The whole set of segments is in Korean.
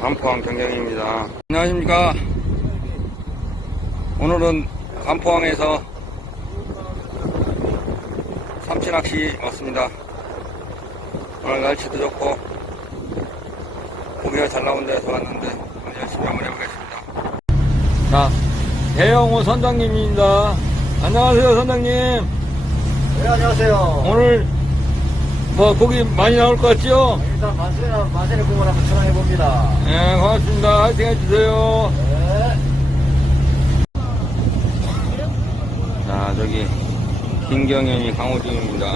간포항 경경입니다. 안녕하십니까. 오늘은 간포항에서 삼치낚시 왔습니다. 오늘 날씨도 좋고 고기가 잘 나온 데서 왔는데 열심히 한번 해보겠습니다. 자, 대영호 선장님입니다. 안녕하세요, 선장님. 네, 안녕하세요. 오늘 뭐 고기 많이 나올 것 같죠? 일단 마세나, 마세네 공을 한번 전화해봅니다. 네, 고맙습니다. 화이팅 해주세요. 네. 자, 저기, 김경현이 강호중입니다.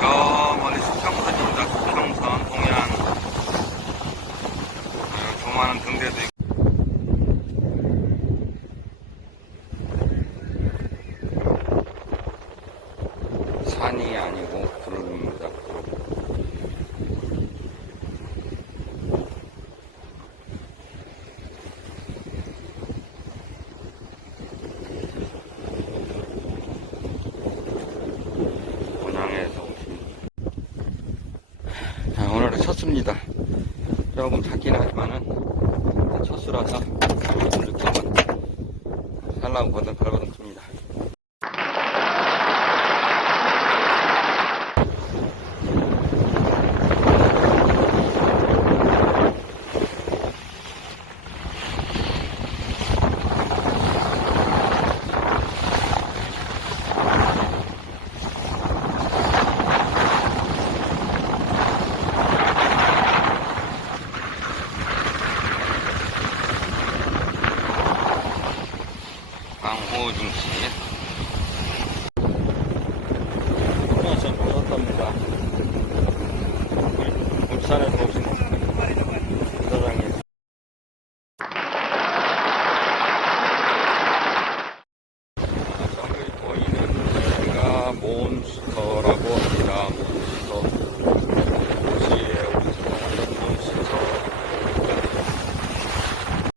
저 멀리 수평선입니다. 수평선, 동해안. 어, 조만한 등대도 있고. 산이 아니고 오신 자, 오늘은 첫수입니다. 조금 작긴 하지만은 첫수라서 이렇게 한번 살라고 버든 팔거든 강호중 씨. 그래서 보셨답니다. 울산에서 오신 사장님. 정글 아, 보이는 시가 모은